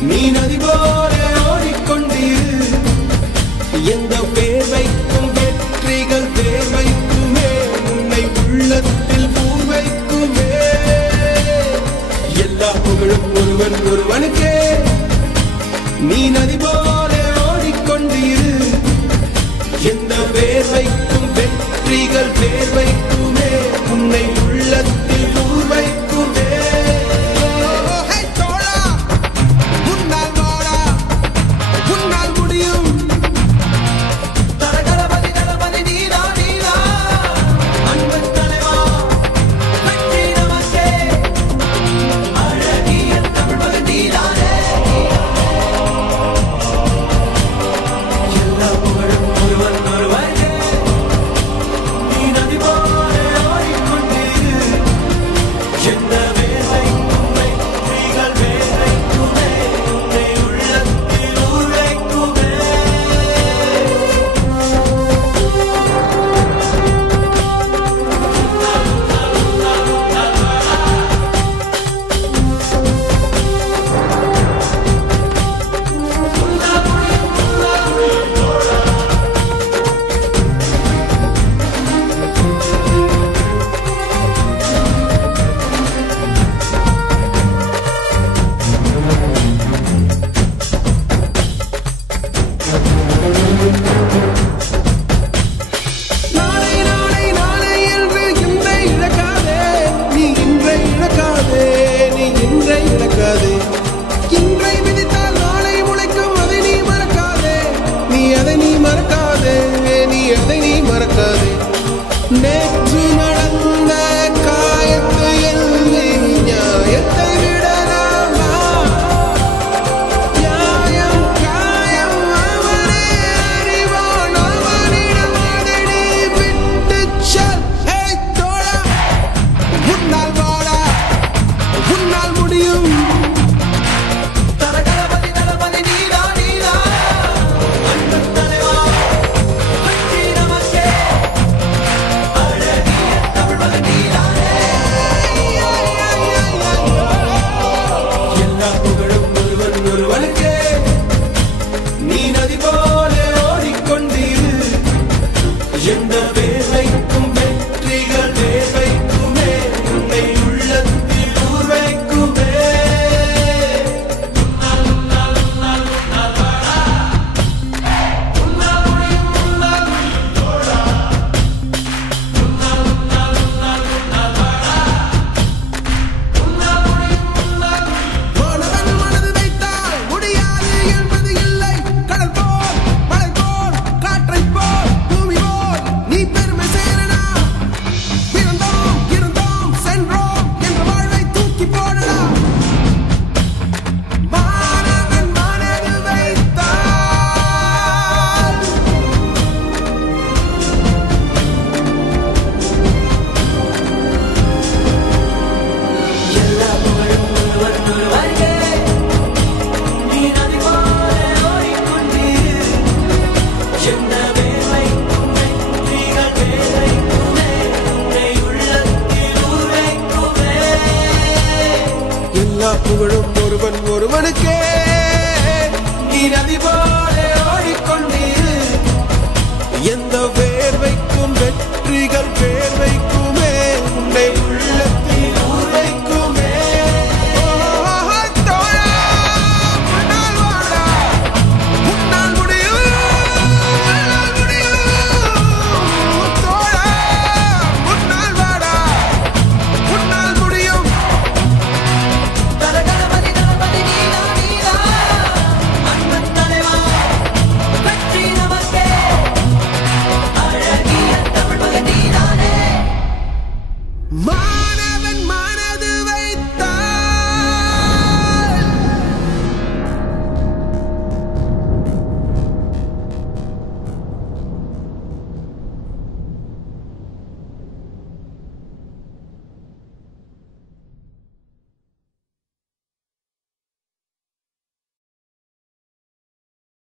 நீ நதி போல ஓடிக்கொண்டிரு எந்த வேர்வைக்கும் வெற்றிகள் தேர்வைக்குமே உன்னை உள்ளத்தில் பூர்வைக்குமே எல்லா புகழும் ஒருவன் ஒருவனுக்கே நீ நதி போல ஓடிக்கொண்டிரு எந்த வேர்வைக்கும் வெற்றிகள் தேர்வைக்குமே உன்னை உள்ளத்தில் பூர்வைக்குமே நேற்று நடந்த காயத்தை எண்ணி நியாயத்தை விடலாமா நியாயம் காயம் அவனே அறிவான் அவனிடம் அதை நீ விட்டுச் செல் ஹே தோழா உன்னால் வாழா உன்னால் முடியும் எந்த வேர்வைக்கும் வெற்றிகள் தேர்வைக்குமே உன்னை உள்ளத்தில் பூர்வைக்குமே மாணவன் மனது வைத்தால் முடியாது என்பது இல்லை கடல் போல் மலை போல் காற்றை போல் நீ பெருமை சேரனா பிறந்தோம் இருந்தோம் சென்றோம் என்ற வாழ்வை தூக்கி போடலாம் மாணவன் மனது வைத்தால் எல்லா புகழும் ஒருவன் ஒருவருக்கே நீ நதி போல ஓடிக்கொண்டிரு எந்த வேர்வைக்கும் வெற்றிகள் தேர்வைக்குமே உன்னை உள்ளத்தில் பூர்வைக்குமே எல்லா புகழும் ஒருவன் ஒருவனுக்கே நீ நதி போல